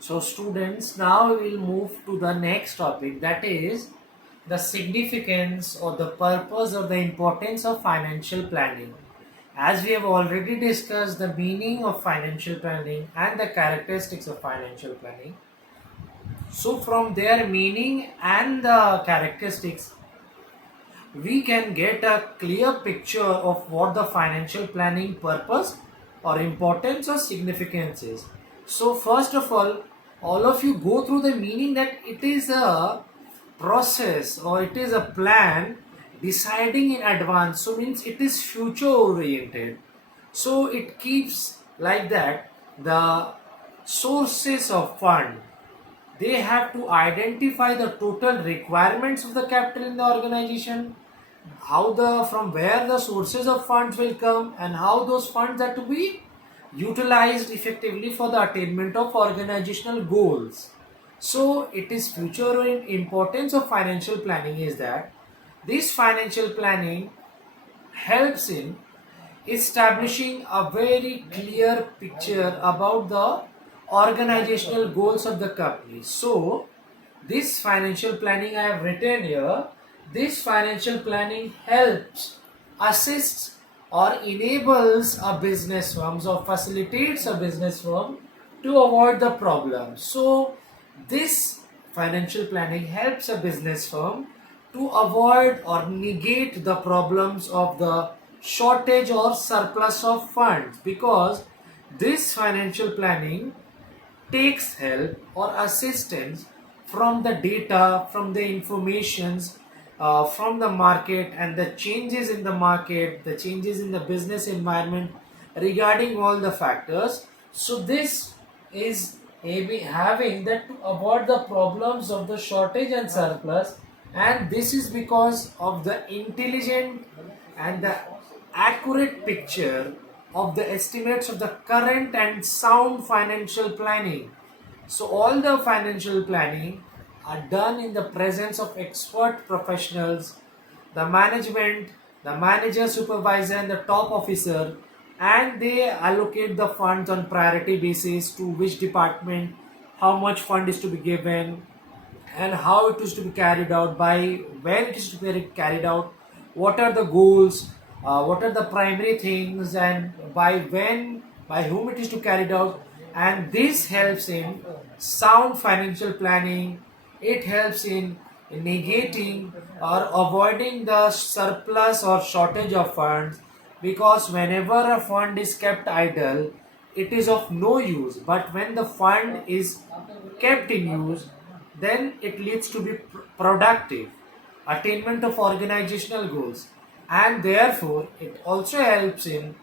So students, now we will move to the next topic, that is the significance or the purpose or the importance of financial planning. As we have already discussed the meaning of financial planning and the characteristics of financial planning. So from their meaning and the characteristics, we can get a clear picture of what the financial planning purpose or importance or significance is. So first of all of you go through the meaning that it is a process or it is a plan deciding in advance. So means it is future oriented. So it keeps like that the sources of fund, they have to identify the total requirements of the capital in the organization, how the from where the sources of funds will come, and how those funds are to be utilized effectively for the attainment of organizational goals. So it is future importance of financial planning is that this financial planning helps in establishing a very clear picture about the organizational goals of the company. So, this financial planning I have written here, this financial planning helps, assists, or enables a business firm or facilitates a business firm to avoid the problem. So, this financial planning helps a business firm to avoid or negate the problems of the shortage or surplus of funds, because this financial planning takes help or assistance from the data, from the informations, from the market and the changes in the market, the changes in the business environment regarding all the factors. So this is having that to avoid the problems of the shortage and surplus, and this is because of the intelligent and the accurate picture of the estimates of the current and sound financial planning. So all the financial planning are done in the presence of expert professionals, the management, the manager, supervisor and the top officer, and they allocate the funds on priority basis to which department, how much fund is to be given, and how it is to be carried out, by when it is to be carried out, what are the goals, what are the primary things, and by when, by whom it is to carried out. And this helps in sound financial planning. It helps in negating or avoiding the surplus or shortage of funds, because whenever a fund is kept idle, it is of no use, but when the fund is kept in use, then it leads to be productive attainment of organizational goals, and therefore it also helps in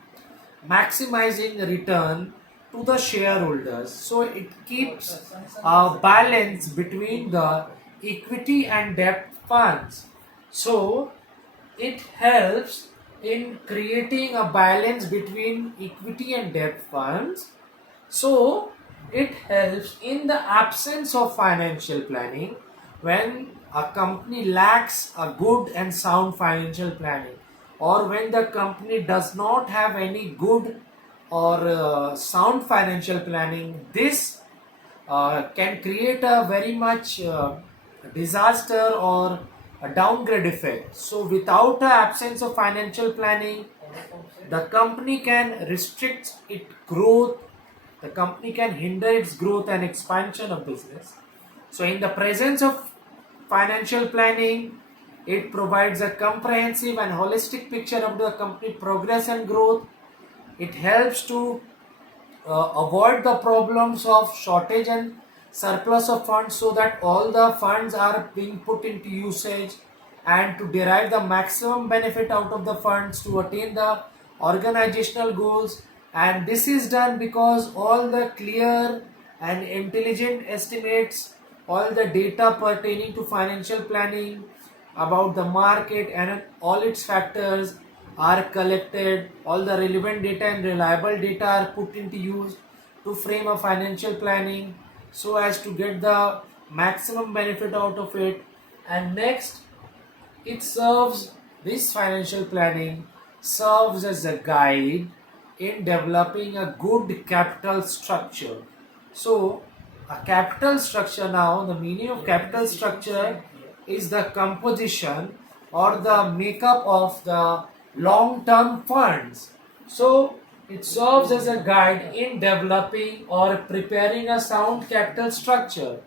maximizing return to the shareholders. So it keeps a balance between the equity and debt funds. So it helps in creating a balance between equity and debt funds. So it helps in the absence of financial planning, when a company lacks a good and sound financial planning, or when the company does not have any good or sound financial planning. This can create a very much disaster or a downgrade effect. So without the absence of financial planning, the company can restrict its growth, the company can hinder its growth and expansion of business. So in the presence of financial planning, it provides a comprehensive and holistic picture of the company progress and growth. It helps to avoid the problems of shortage and surplus of funds, so that all the funds are being put into usage, and to derive the maximum benefit out of the funds to attain the organizational goals. And this is done because all the clear and intelligent estimates, all the data pertaining to financial planning about the market and all its factors are collected, all the relevant data and reliable data are put into use to frame a financial planning so as to get the maximum benefit out of it. And next, it serves, this financial planning serves as a guide in developing a good capital structure. So A capital structure, now the meaning of capital structure is the composition or the makeup of the long-term funds. So it serves as a guide in developing or preparing a sound capital structure.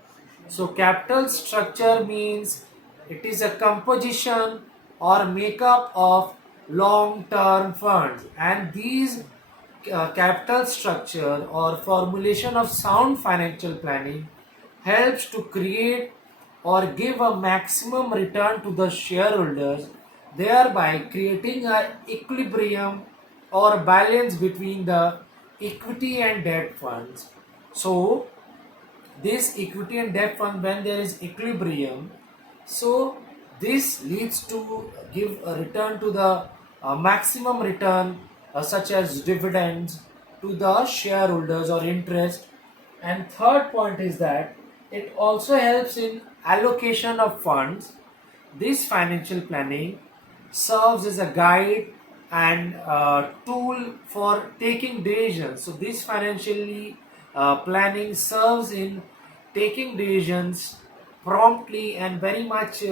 So capital structure means it is a composition or makeup of long-term funds, and these capital structure or formulation of sound financial planning helps to create or give a maximum return to the shareholders, thereby creating an equilibrium or balance between the equity and debt funds. So this equity and debt fund, when there is equilibrium, so this leads to give a return to the maximum return, such as dividends to the shareholders or interest. And third point is that it also helps in allocation of funds. This financial planning serves as a guide and tool for taking decisions. So this financially planning serves in taking decisions promptly and very much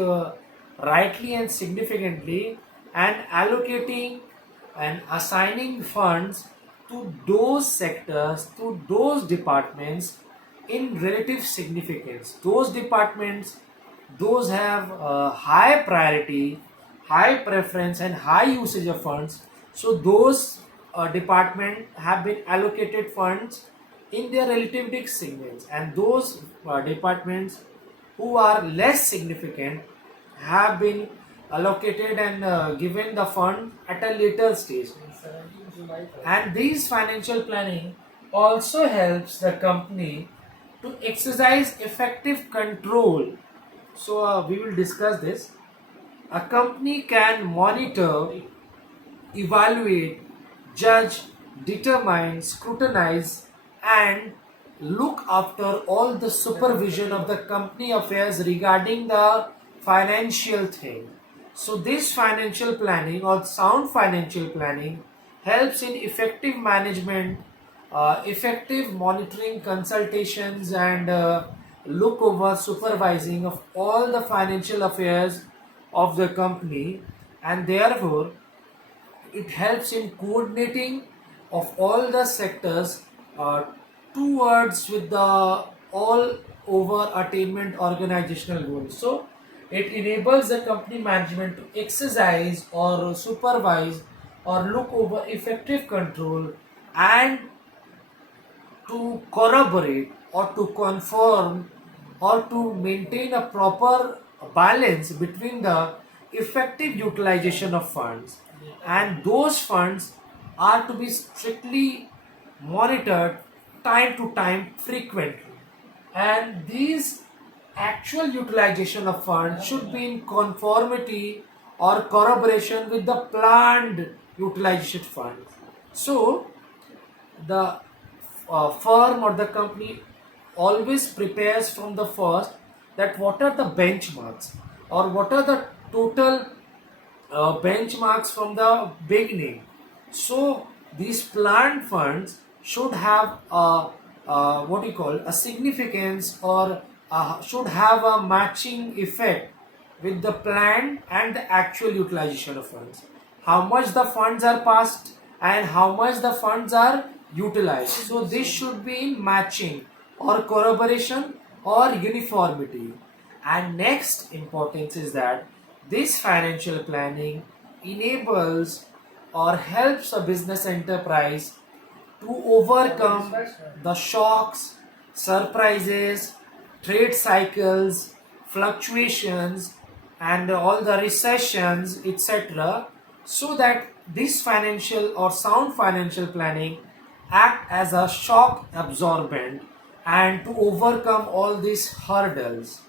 rightly and significantly, and allocating and assigning funds to those sectors, to those departments in relative significance. Those departments, those have high priority, high preference and high usage of funds. So those department have been allocated funds in their relative significance, and those departments who are less significant have been allocated and given the fund at a later stage. And these financial planning also helps the company to exercise effective control. So we will discuss this. A company can monitor, evaluate, judge, determine, scrutinize, and look after all the supervision of the company affairs regarding the financial thing. So, this financial planning or sound financial planning helps in effective management, effective monitoring, consultations, and look over supervising of all the financial affairs of the company, and therefore it helps in coordinating of all the sectors towards with the all over attainment organizational goals. So it enables the company management to exercise or supervise or look over effective control, and to corroborate or to confirm or to maintain a proper balance between the effective utilization of funds, and those funds are to be strictly monitored time to time frequently, and these actual utilization of funds should be in conformity or corroboration with the planned utilization funds. So the firm or the company always prepares from the first that what are the benchmarks or what are the total benchmarks from the beginning. So these planned funds should have what you call a significance, or should have a matching effect with the plan and the actual utilization of funds. How much the funds are passed and how much the funds are utilized. So this should be in matching or corroboration or uniformity. And next importance is that this financial planning enables or helps a business enterprise to overcome the shocks, surprises, trade cycles, fluctuations, and all the recessions, etc., so that this financial or sound financial planning act as a shock absorbent and to overcome all these hurdles.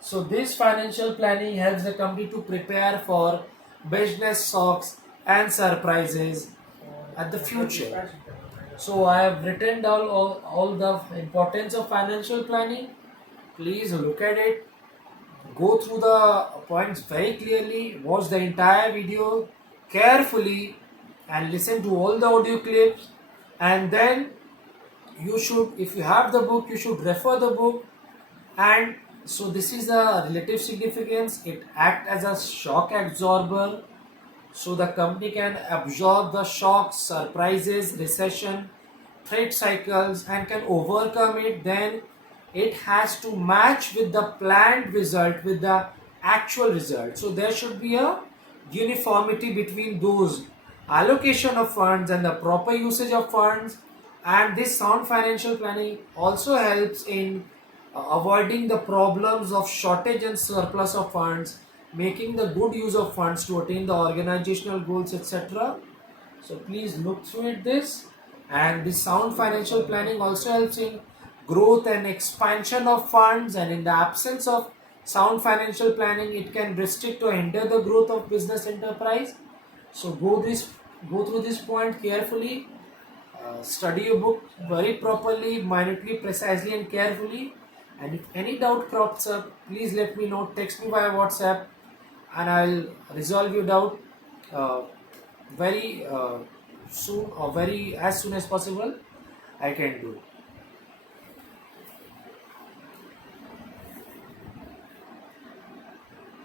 So this financial planning helps the company to prepare for business shocks and surprises at the future. So I have written down all the importance of financial planning. Please look at it, go through the points very clearly, watch the entire video carefully, and listen to all the audio clips, and then you should, if you have the book, you should refer the book. And so this is the relative significance. It acts as a shock absorber, so the company can absorb the shocks, surprises, recession, trade cycles, and can overcome it. Then it has to match with the planned result with the actual result. So there should be a uniformity between those allocation of funds and the proper usage of funds. And this sound financial planning also helps in avoiding the problems of shortage and surplus of funds, making the good use of funds to attain the organizational goals, etc. So please look through it this. And this sound financial planning also helps in growth and expansion of funds. And in the absence of sound financial planning, it can restrict or hinder the growth of business enterprise. So go through this point carefully. Study your book very properly, minutely, precisely, and carefully. And if any doubt crops up, please let me know. Text me via WhatsApp, and I'll resolve your doubt uh, very soon, or very as soon as possible. I can do.